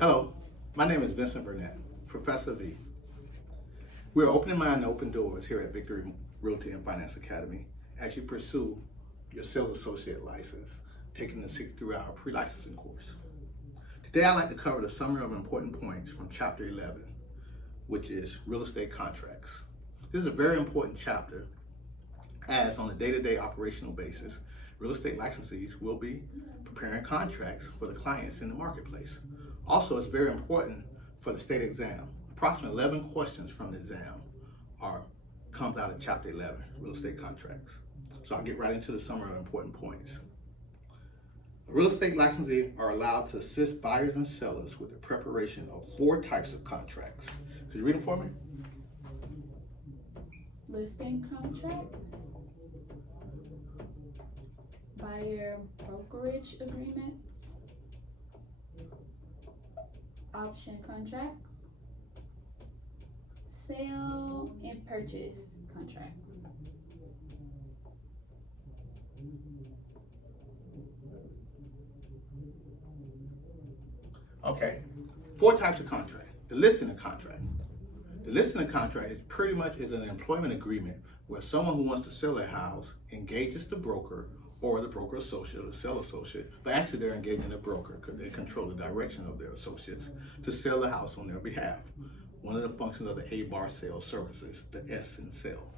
Hello, my name is Vincent Burnett, Professor V. We are opening mind and open doors here at Victory Realty and Finance Academy as you pursue your sales associate license, taking the 63-hour pre-licensing course. Today I'd like to cover the summary of important points from Chapter 11, which is real estate contracts. This is a very important chapter as on a day-to-day operational basis, real estate licensees will be preparing contracts for the clients in the marketplace. Also, it's very important for the state exam. Approximately 11 questions from the exam comes out of Chapter 11, real estate contracts. So I'll get right into the summary of important points. Real estate licensees are allowed to assist buyers and sellers with the preparation of 4 types of contracts. Could you read them for me? Listing contracts, buyer brokerage agreements, option contracts, sale and purchase contracts. Okay, 4 types of contract. The listing of contract. The listing of contract is pretty much an employment agreement where someone who wants to sell a house engages the broker or the broker associate or sell associate, but actually they're engaging the broker because they control the direction of their associates to sell the house on their behalf. One of the functions of the A-bar sales services, the S in sale.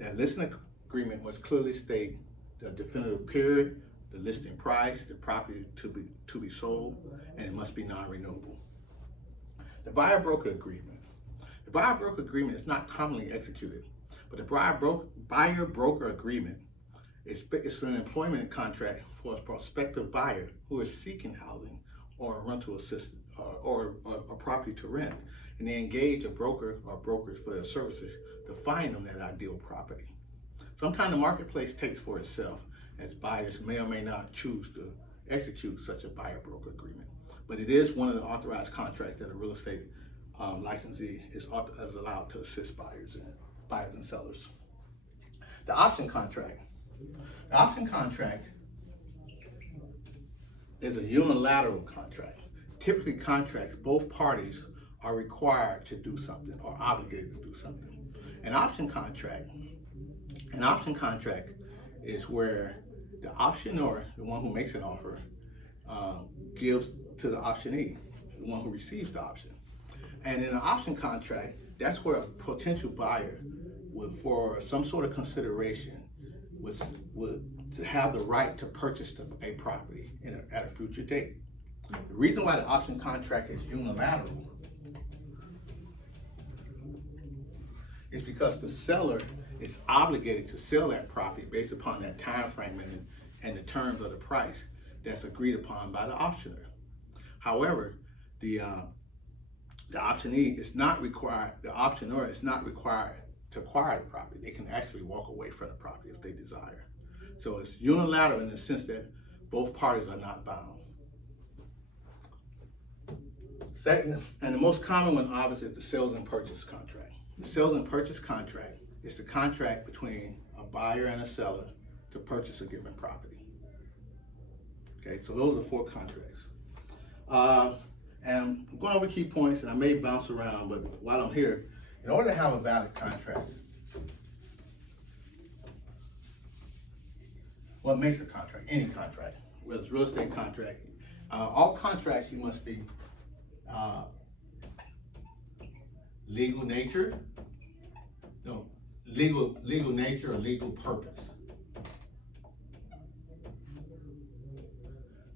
That listing agreement must clearly state the definitive period, the listing price, the property to be sold, and it must be non-renewable. The buyer-broker agreement. The buyer-broker agreement is not commonly executed, but the buyer-broker agreement it's an employment contract for a prospective buyer who is seeking housing or a rental assistance or a property to rent, and they engage a broker or brokers for their services to find them that ideal property. Sometimes the marketplace takes for itself as buyers may or may not choose to execute such a buyer-broker agreement, but it is one of the authorized contracts that a real estate licensee is allowed to assist buyers and sellers. The option contract. The option contract is a unilateral contract. Typically contracts, both parties are required to do something or obligated to do something. An option contract is where the optionor, the one who makes an offer, gives to the optionee, the one who receives the option. And in an option contract, that's where a potential buyer would, for some sort of consideration, would have the right to purchase a property at a future date. The reason why the option contract is unilateral is because the seller is obligated to sell that property based upon that time frame and the terms of the price that's agreed upon by the optioner. However, the optionee is not required, the optioner is not required to acquire the property. They can actually walk away from the property if they desire. So it's unilateral in the sense that both parties are not bound. Second, and the most common one obviously is the sales and purchase contract. The sales and purchase contract is the contract between a buyer and a seller to purchase a given property. Okay, so those are 4 contracts. And I'm going over key points, and I may bounce around, but while I'm here, in order to have a valid contract, what makes a contract? Any contract, whether it's real estate contract, all contracts you must be legal nature or legal purpose.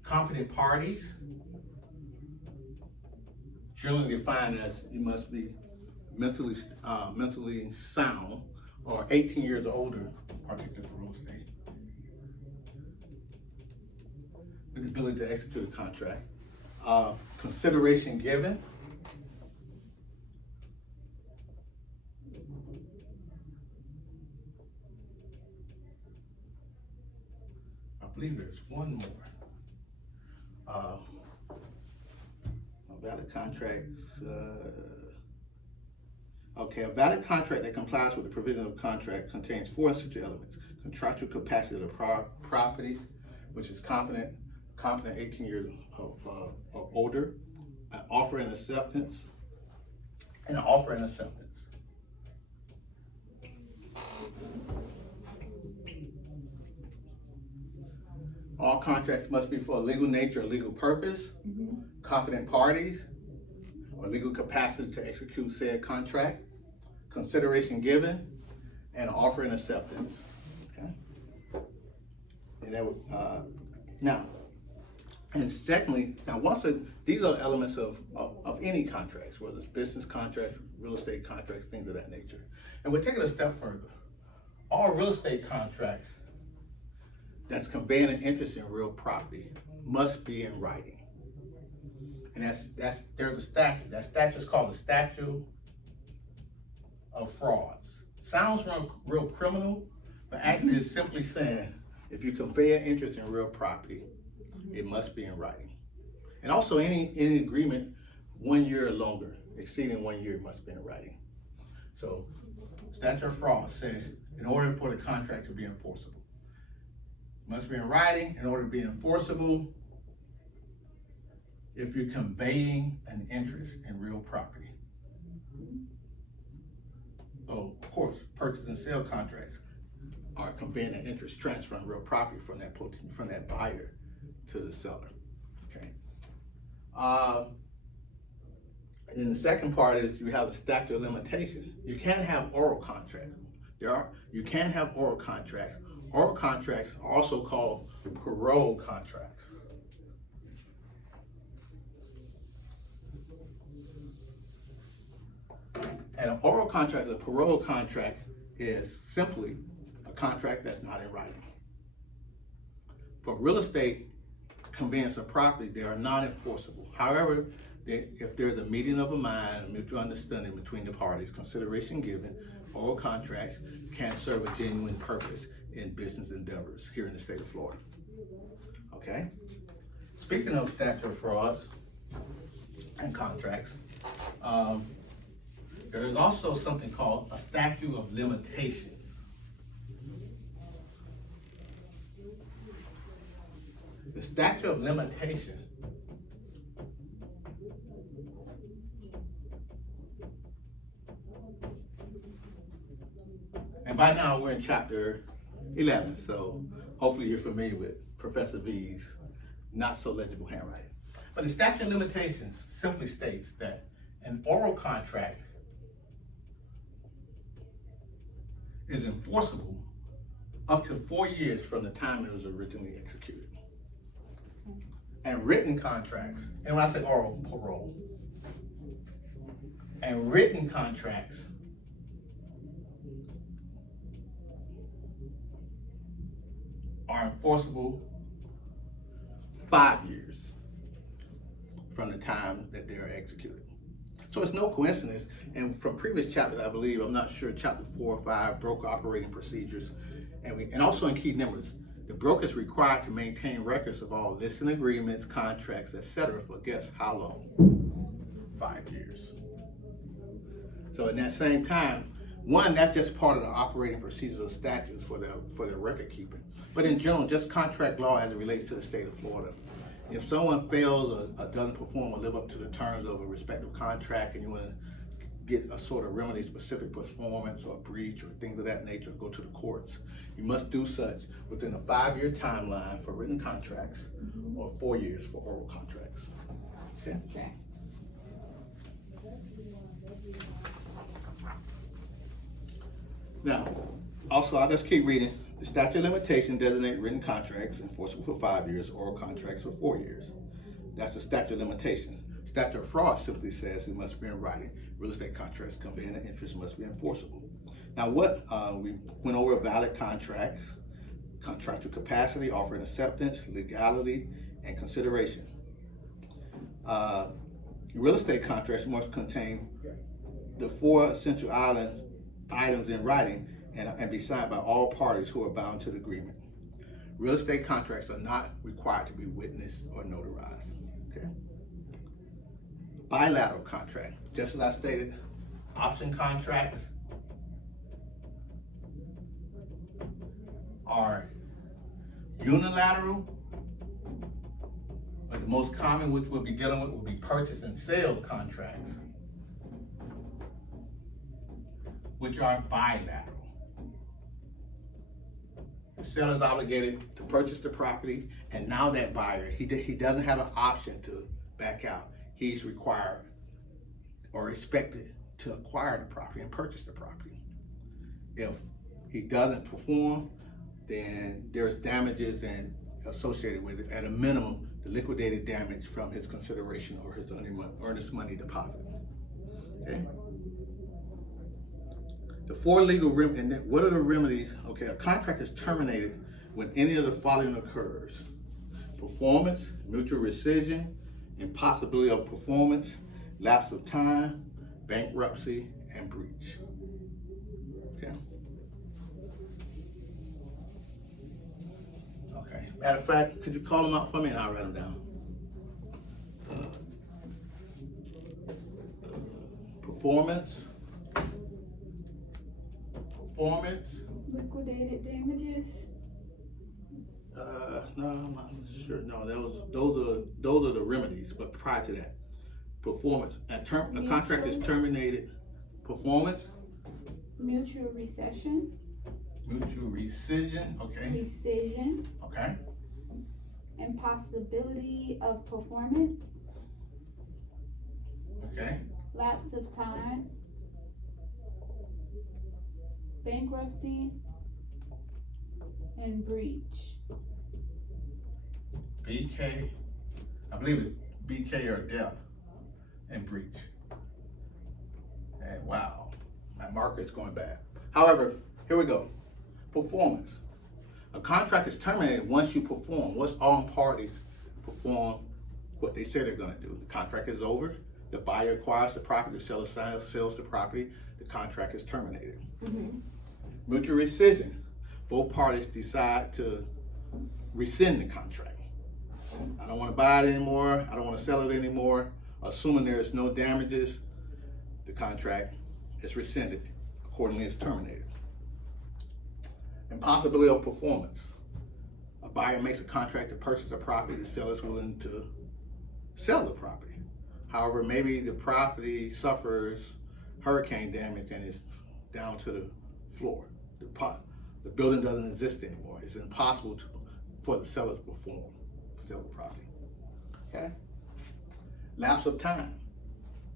Competent parties, generally defined as you must be mentally sound or 18 years or older, particularly for real estate, with the ability to execute a contract. Consideration given. I believe there's one more. A valid contract. Okay, a valid contract that complies with the provision of the contract contains 4 essential elements: contractual capacity of the property, which is competent 18 years or older, offer and acceptance, and an offer and acceptance. All contracts must be for a legal nature or legal purpose, competent parties, or legal capacity to execute said contract, consideration given, and an offer and acceptance. Okay. And that would, now, and secondly, these are elements of any contracts, whether it's business contracts, real estate contracts, things of that nature. And we're taking it a step further. All real estate contracts that's conveying an interest in real property must be in writing. And there's a statute. That statute is called the Statute of Frauds. Sounds real criminal, but actually it's simply saying if you convey an interest in real property, it must be in writing. And also any agreement 1 year or longer, exceeding 1 year, must be in writing. So Statute of Frauds says in order for the contract to be enforceable, it must be in writing. In order to be enforceable, if you're conveying an interest in real property. So of course, purchase and sale contracts are conveying an interest, transferring real property from that buyer to the seller. Okay. And the second part is you have the statute of limitation. You can't have oral contracts. You can have oral contracts. Oral contracts are also called parole contracts. And an oral contract, a parole contract, is simply a contract that's not in writing. For real estate conveyance of property, they are not enforceable. However, if there's a meeting of a mind, a mutual understanding between the parties, consideration given, oral contracts can serve a genuine purpose in business endeavors here in the state of Florida. Okay? Speaking of statute of frauds and contracts, there is also something called a statute of limitations. The statute of limitation and by now we're in chapter 11, so hopefully you're familiar with Professor V's not so legible handwriting. But the statute of limitations simply states that an oral contract is enforceable up to 4 years from the time it was originally executed. And written contracts, and when I say oral, parole, and written contracts are enforceable 5 years from the time that they are executed. So it's no coincidence, and from previous chapters, I believe, I'm not sure, chapter 4 or 5, broker operating procedures, and also in key numbers, the broker is required to maintain records of all listing agreements, contracts, etc. for guess how long? 5 years. So in that same time, one, that's just part of the operating procedures of statutes for their record keeping. But in general, just contract law as it relates to the state of Florida. If someone fails or doesn't perform or live up to the terms of a respective contract and you want to get a sort of remedy specific performance or breach or things of that nature, go to the courts. You must do such within a 5-year timeline for written contracts or 4 years for oral contracts. Okay? Okay. Now, also I'll just keep reading. The statute of limitation designates written contracts enforceable for 5 years, oral contracts for 4 years. That's the statute of limitation. Statute of fraud simply says it must be in writing. Real estate contracts conveying an interest must be enforceable. Now we went over valid contracts, contractual capacity, offer and acceptance, legality, and consideration. Real estate contracts must contain the 4 essential items in writing and be signed by all parties who are bound to the agreement. Real estate contracts are not required to be witnessed or notarized. Okay. Bilateral contract, just as I stated, option contracts are unilateral But the most common which we'll be dealing with will be purchase and sale contracts, which are bilateral. The seller is obligated to purchase the property, and now that buyer, he doesn't have an option to back out. He's required or expected to acquire the property and purchase the property. If he doesn't perform, then there's damages and associated with it. At a minimum, the liquidated damage from his consideration or his earnest money deposit. Okay. The four legal remedies, and what are the remedies? Okay, a contract is terminated when any of the following occurs: performance, mutual rescission, impossibility of performance, lapse of time, bankruptcy, and breach. Okay. Okay. Matter of fact, could you call them out for me and I'll write them down? Performance. Liquidated damages. No, I'm not sure. No, those are the remedies. But prior to that, performance. A contract is terminated. Performance. Mutual rescission. Mutual rescission. Okay. Rescission. Okay. Impossibility of performance. Okay. Lapse of time. Bankruptcy. And breach. BK, I believe it's BK or death and breach. And wow, my marker is going bad. However, here we go. Performance. A contract is terminated once you perform. Once all parties perform what they say they're going to do. The contract is over. The buyer acquires the property. The seller sells the property. The contract is terminated. Mm-hmm. Mutual rescission. Both parties decide to rescind the contract. I don't want to buy it anymore. I don't want to sell it anymore. Assuming there is no damages, the contract is rescinded. Accordingly, it's terminated. Impossibility of performance. A buyer makes a contract to purchase a property. The seller is willing to sell the property. However, maybe the property suffers hurricane damage and is down to the floor. The building doesn't exist anymore. It's impossible for the seller to perform, sell the property. Okay? Lapse of time.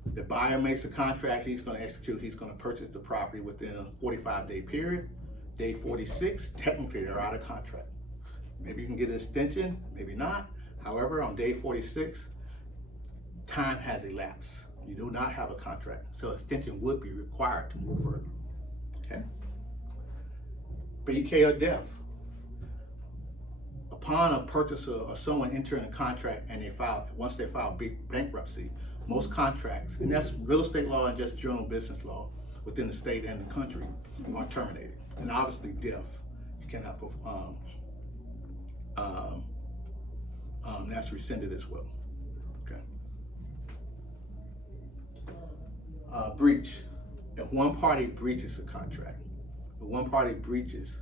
The buyer makes a contract, he's going to execute, he's going to purchase the property within a 45-day period. Day 46, technically they're out of contract. Maybe you can get an extension, maybe not. However, on day 46, time has elapsed. You do not have a contract, so extension would be required to move further. Okay? BK or death. Upon a purchaser or someone entering a contract and once they file bankruptcy, most contracts, and that's real estate law and just general business law within the state and the country, are terminated. And obviously death, you cannot perform, that's rescinded as well. Okay. Breach. If one party breaches a contract, if one party breaches,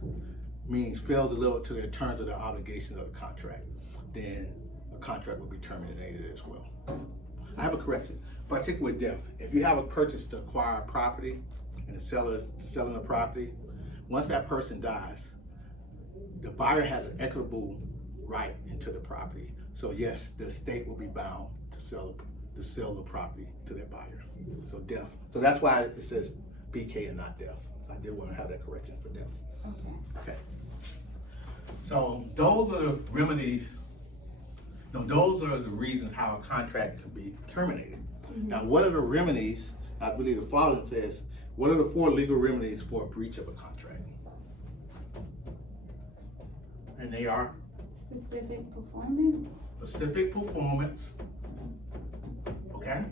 means fails to live up to the terms of the obligations of the contract, then a contract will be terminated as well. I have a correction, particularly with death. If you have a purchase to acquire a property and the seller is selling the property, once that person dies, the buyer has an equitable right into the property. So yes, the estate will be bound to sell the property to their buyer. So death. So that's why it says BK and not death. I did want to have that correction for death. Okay. So those are the remedies. No, those are the reasons how a contract can be terminated. Mm-hmm. Now, what are the remedies? I believe the following says, what are the four legal remedies for a breach of a contract? And they are? Specific performance. Specific performance. Okay.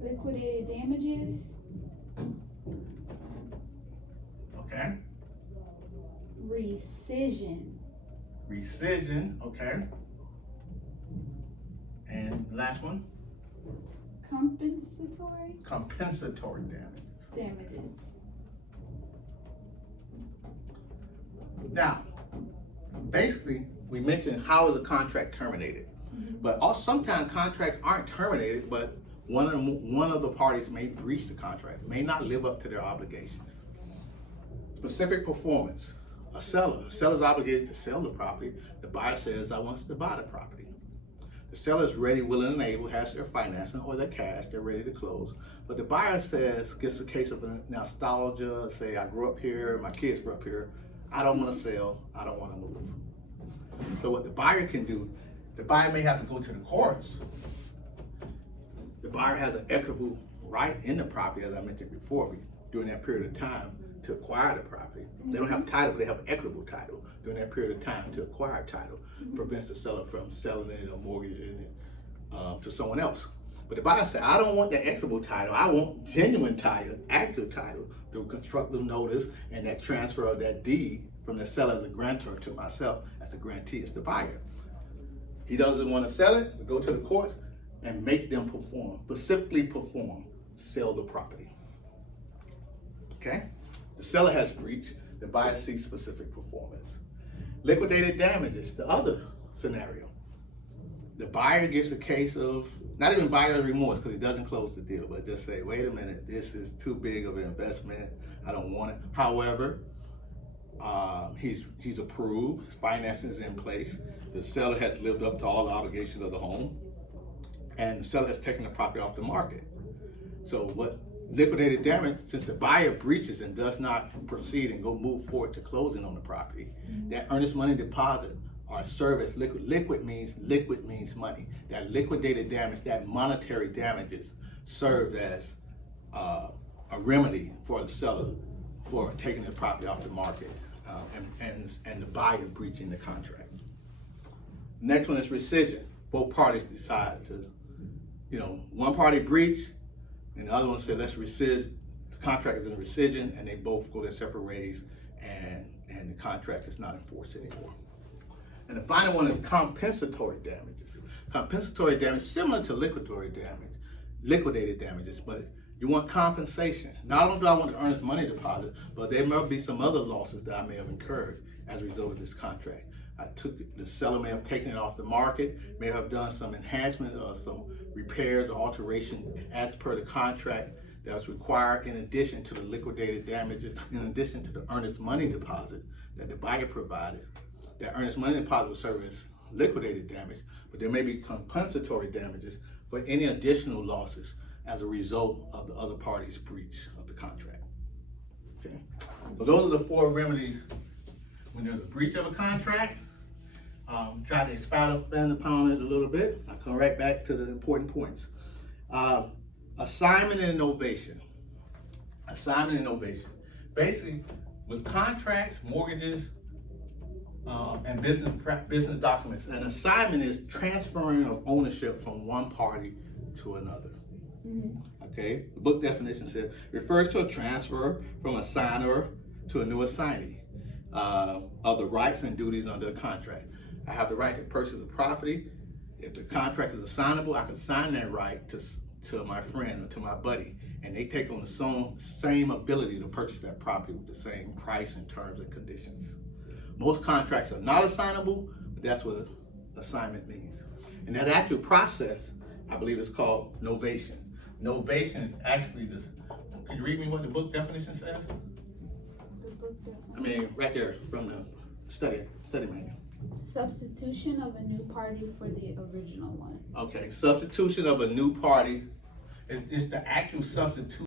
Liquidated damages. Okay. Rescission. Rescission, okay. And last one? Compensatory. Compensatory damages. Now, basically, we mentioned how is a contract terminated. But also sometimes contracts aren't terminated, but one of the parties may breach the contract, may not live up to their obligations. Specific performance. A seller's obligated to sell the property. The buyer says, I want to buy the property. The seller is ready, willing, and able, has their financing or their cash, they're ready to close. But the buyer says, gets a case of nostalgia, say, I grew up here, my kids grew up here, I don't want to sell, I don't want to move. So what the buyer can do, the buyer may have to go to the courts. The buyer has an equitable right in the property, as I mentioned before, during that period of time to acquire the property. They don't have title, but they have equitable title during that period of time to acquire title. Prevents the seller from selling it or mortgaging it to someone else. But the buyer said, I don't want that equitable title. I want genuine title, active title through constructive notice and that transfer of that deed from the seller as a grantor to myself as the grantee, as the buyer. He doesn't want to sell it, we go to the courts and make them perform, specifically perform, sell the property. Okay? The seller has breached, the buyer seeks specific performance. Liquidated damages, the other scenario. The buyer gets a case of, not even buyer's remorse because he doesn't close the deal, but just say, wait a minute, this is too big of an investment, I don't want it. However, he's approved, financing is in place, the seller has lived up to all the obligations of the home, and the seller has taken the property off the market. So what liquidated damage, since the buyer breaches and does not proceed and go move forward to closing on the property, that earnest money deposit or service, liquid means money. That liquidated damage, that monetary damages serve as a remedy for the seller for taking the property off the market and the buyer breaching the contract. Next one is rescission. Both parties decide to, one party breach, and the other one said, let's rescind. The contract is in rescission, and they both go their separate ways, and the contract is not enforced anymore. And the final one is compensatory damages. Compensatory damage, similar to liquidated damages, but you want compensation. Not only do I want the earnest money deposit, but there may be some other losses that I may have incurred as a result of this contract. The seller may have taken it off the market, may have done some enhancement or some repairs or alteration as per the contract that was required in addition to the liquidated damages, in addition to the earnest money deposit that the buyer provided. That earnest money deposit will serve as liquidated damage, but there may be compensatory damages for any additional losses as a result of the other party's breach of the contract. Okay, so those are the 4 remedies when there's a breach of a contract. Try to expand upon it a little bit. I'll come right back to the important points. Assignment and innovation. Assignment and innovation. Basically, with contracts, mortgages, and business documents, an assignment is transferring of ownership from one party to another. Okay, the book definition says, refers to a transfer from a signer to a new assignee of the rights and duties under a contract. I have the right to purchase the property. If the contract is assignable, I can sign that right to my friend or to my buddy, and they take on the same ability to purchase that property with the same price and terms and conditions. Most contracts are not assignable, but that's what assignment means. And that actual process, I believe, is called novation. Novation is actually this. Can you read me what the book definition says? The book definition. I mean, right there from the study manual. Substitution of a new party for the original one. Okay, substitution of a new party. It's the actual substitution